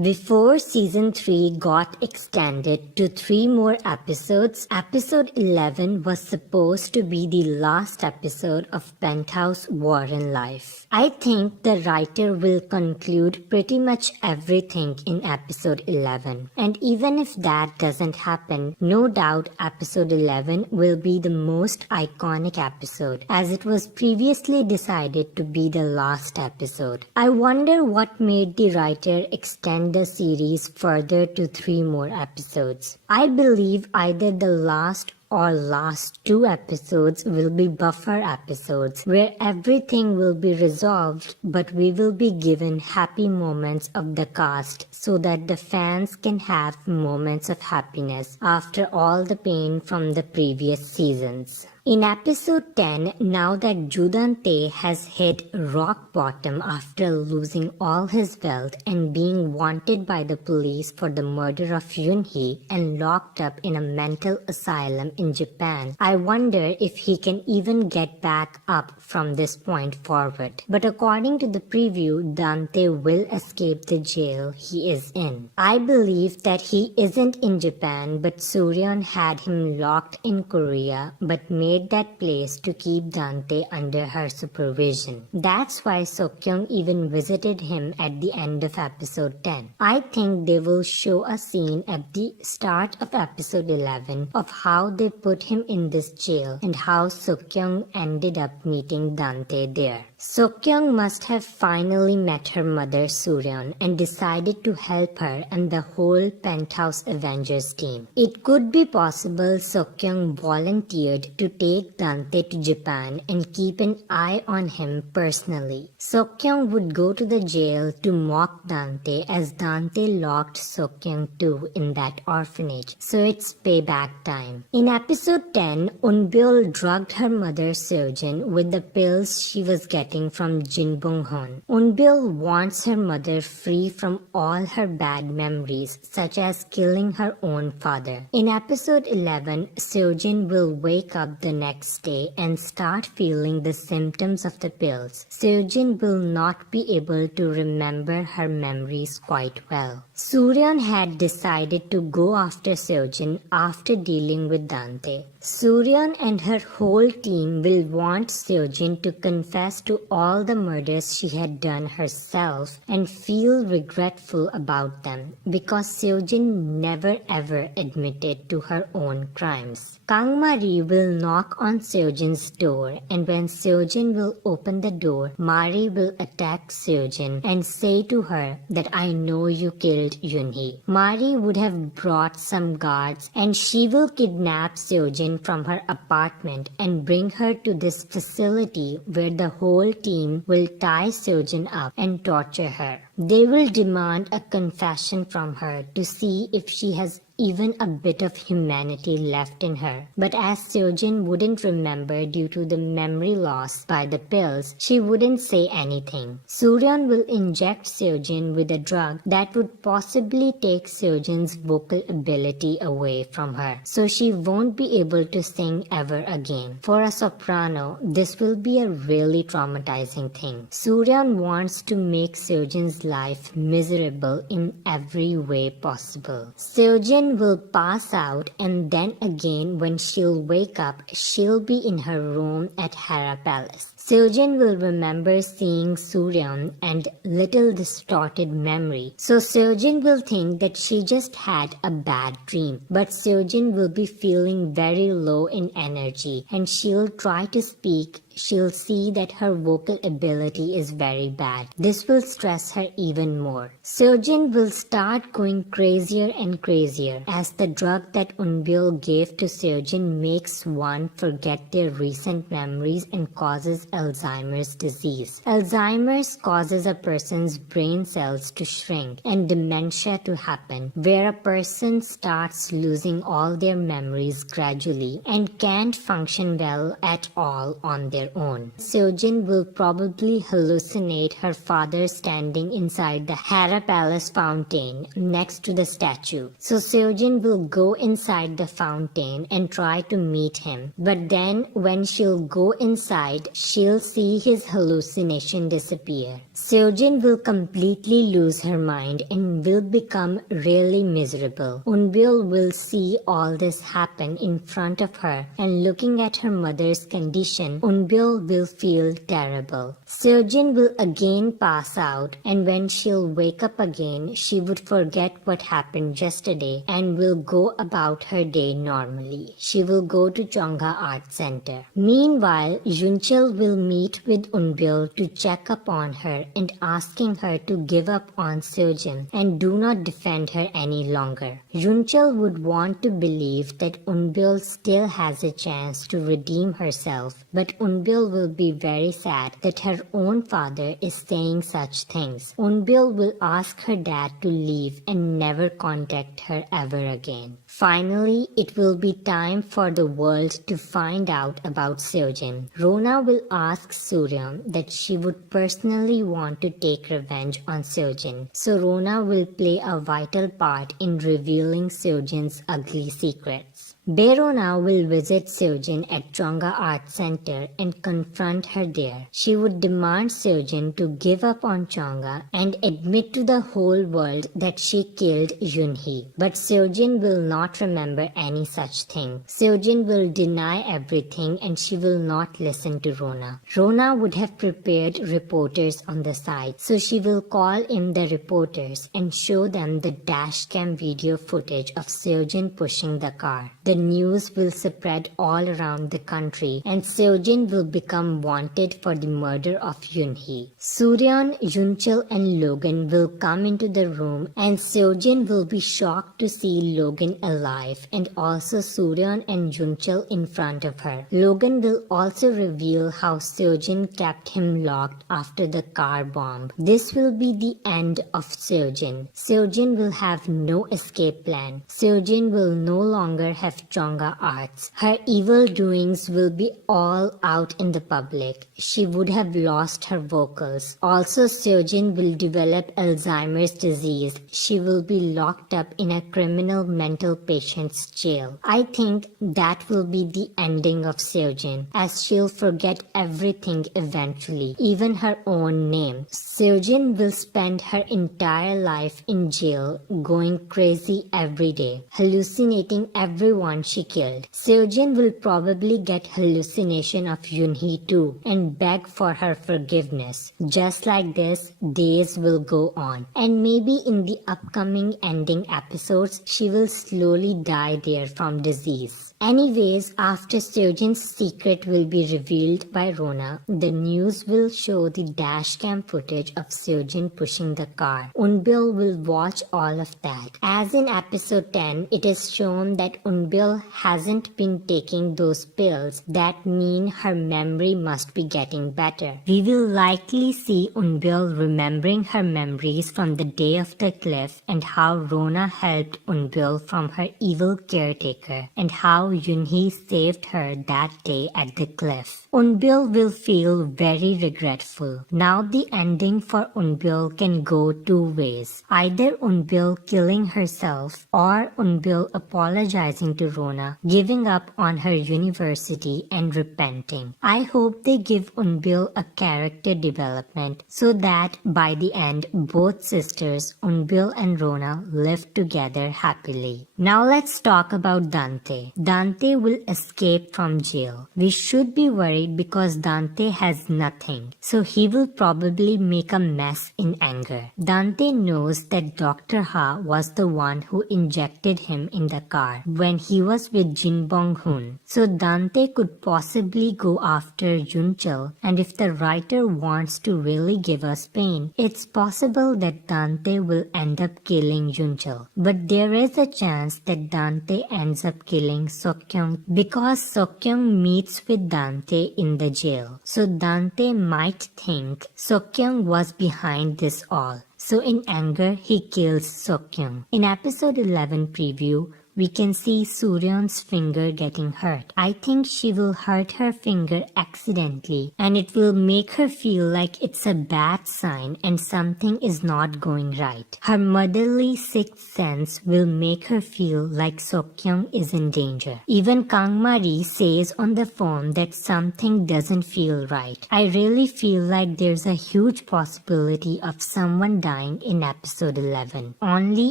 Before season 3 got extended to 3 more episodes, episode 11 was supposed to be the last episode of Penthouse Warren Life. I think the writer will conclude pretty much everything in episode 11. And even if that doesn't happen, no doubt episode 11 will be the most iconic episode, as it was previously decided to be the last episode. I wonder what made the writer extend the series further to 3 more episodes. I believe either the last or last 2 episodes will be buffer episodes where everything will be resolved, but we will be given happy moments of the cast so that the fans can have moments of happiness after all the pain from the previous seasons. In episode 10, now that Judante has hit rock bottom after losing all his wealth and being wanted by the police for the murder of Yunhee and locked up in a mental asylum in Japan, I wonder if he can even get back up from this point forward. But according to the preview, Dante will escape the jail he is in. I believe that he isn't in Japan, but Suryeon had him locked in Korea, but made that place to keep Dante under her supervision. That's why Seokyeong even visited him at the end of episode 10. I think they will show a scene at the start of episode 11 of how they put him in this jail and how Seokyeong ended up meeting Dante there. Seokyeong must have finally met her mother Suryeon and decided to help her and the whole Penthouse Avengers team. It could be possible Seokyeong volunteered to take Dante to Japan and keep an eye on him personally. Seokyeong would go to the jail to mock Dante as Dante locked Seokyeong too in that orphanage, so it's payback time. In episode 10, Eunbyul drugged her mother Seojin with the pills she was getting from Jin Bong-hun. Eunbyul wants her mother free from all her bad memories, such as killing her own father. In episode 11, Seojin will wake up the next day and start feeling the symptoms of the pills. Seojin will not be able to remember her memories quite well. Suryeon had decided to go after Seojin after dealing with Dante. Suryeon and her whole team will want Seojin to confess to all the murders she had done herself and feel regretful about them because Seojin never ever admitted to her own crimes. Kang Mari will knock on Seojin's door, and when Seojin will open the door, Mari will attack Seojin and say to her that I know you killed Yunhee. Mari would have brought some guards and she will kidnap Seojin from her apartment and bring her to this facility where the whole team will tie Seojin up and torture her. They will demand a confession from her to see if she has even a bit of humanity left in her. But as Seojin wouldn't remember due to the memory loss by the pills, she wouldn't say anything. Suryeon will inject Seojin with a drug that would possibly take Seojin's vocal ability away from her, so she won't be able to sing ever again. For a soprano, this will be a really traumatizing thing. Suryeon wants to make Seojin's life miserable in every way possible. Seojin will pass out, and then again when she'll wake up, she'll be in her room at Hera Palace. Seojin will remember seeing Suryeon and little distorted memory, so Seojin will think that she just had a bad dream. But Seojin will be feeling very low in energy and she'll try to speak. She'll see that her vocal ability is very bad. This will stress her even more. Seojin will start going crazier and crazier as the drug that Eunbyul gave to Seojin makes one forget their recent memories and causes Alzheimer's disease. Alzheimer's causes a person's brain cells to shrink and dementia to happen, where a person starts losing all their memories gradually and can't function well at all on their their own. Seojin will probably hallucinate her father standing inside the Hara Palace fountain next to the statue. So Seojin will go inside the fountain and try to meet him. But then when she'll go inside, she'll see his hallucination disappear. Seojin will completely lose her mind and will become really miserable. Eunbil will see all this happen in front of her, and looking at her mother's condition, Eunbil will feel terrible. Seojin will again pass out, and when she'll wake up again, she would forget what happened yesterday and will go about her day normally. She will go to Chongha Art Center. Meanwhile, Yunchil will meet with Eunbil to check up on her and asking her to give up on Seojin and do not defend her any longer. Yunchil would want to believe that Eunbil still has a chance to redeem herself, but Eunbil will be very sad that her own father is saying such things. Eunbil will ask her dad to leave and never contact her ever again. Finally, it will be time for the world to find out about Seojin. Rona will ask Surya that she would personally want to take revenge on Seojin, so Rona will play a vital part in revealing Seojin's ugly secrets. Berona will visit Seojin at Chongha Art Center and confront her there. She would demand Seojin to give up on Chongha and admit to the whole world that she killed Yunhee. But Seojin will not remember any such thing. Seojin will deny everything and she will not listen to Rona. Rona would have prepared reporters on the side, so she will call in the reporters and show them the dashcam video footage of Seojin pushing the car. The news will spread all around the country and Seojin will become wanted for the murder of Yunhee. Suryan, Yunchil and Logan will come into the room and Seojin will be shocked to see Logan alive and also Suryan and Yunchil in front of her. Logan will also reveal how Seojin kept him locked after the car bomb. This will be the end of Seojin. Seojin will have no escape plan. Seojin will no longer have Chongha Arts. Her evil doings will be all out in the public. She would have lost her vocals. Also, Seojin will develop Alzheimer's disease. She will be locked up in a criminal mental patient's jail. I think that will be the ending of Seojin, as she'll forget everything eventually, even her own name. Seojin will spend her entire life in jail, going crazy every day, hallucinating everyone she killed. Seojin will probably get hallucination of Yunhee too and beg for her forgiveness. Just like this, days will go on. And maybe in the upcoming ending episodes, she will slowly die there from disease. Anyways, after Seojin's secret will be revealed by Rona, the news will show the dashcam footage of Seojin pushing the car. Eunbil will watch all of that. As in episode 10, it is shown that Eunbil hasn't been taking those pills. That mean her memory must be getting better. We will likely see Eunbil remembering her memories from the day of the cliff and how Rona helped Eunbil from her evil caretaker and how Yunhee saved her that day at the cliff. Eunbil will feel very regretful. Now the ending for Eunbil can go two ways. Either Eunbil killing herself or Eunbil apologizing to Rona, giving up on her university and repenting. I hope they give Eunbil a character development so that by the end both sisters Eunbil and Rona live together happily. Now let's talk about Dante. Dante will escape from jail. We should be worried because Dante has nothing, so he will probably make a mess in anger. Dante knows that Dr. Ha was the one who injected him in the car when he was with Jin Bong-hoon, so Dante could possibly go after Yunchil, and if the writer wants to really give us pain, it's possible that Dante will end up killing Yunchil. But there is a chance that Dante ends up killing Seokyeong because Seokyeong meets with Dante in the jail. So Dante might think Seokyeong was behind this all. So in anger, he kills Seokyeong. In episode 11 preview, we can see Suryan's finger getting hurt. I think she will hurt her finger accidentally and it will make her feel like it's a bad sign and something is not going right. Her motherly sixth sense will make her feel like Sokyung is in danger. Even Kangmari says on the phone that something doesn't feel right. I really feel like there's a huge possibility of someone dying in episode 11. Only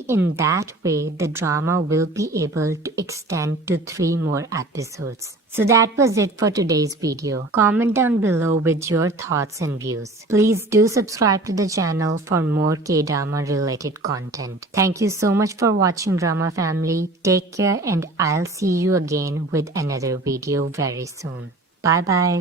in that way the drama will be able to extend to 3 more episodes. So that was it for today's video. Comment down below with your thoughts and views. Please do subscribe to the channel for more K-drama related content. Thank you so much for watching Drama Family. Take care and I'll see you again with another video very soon. Bye bye.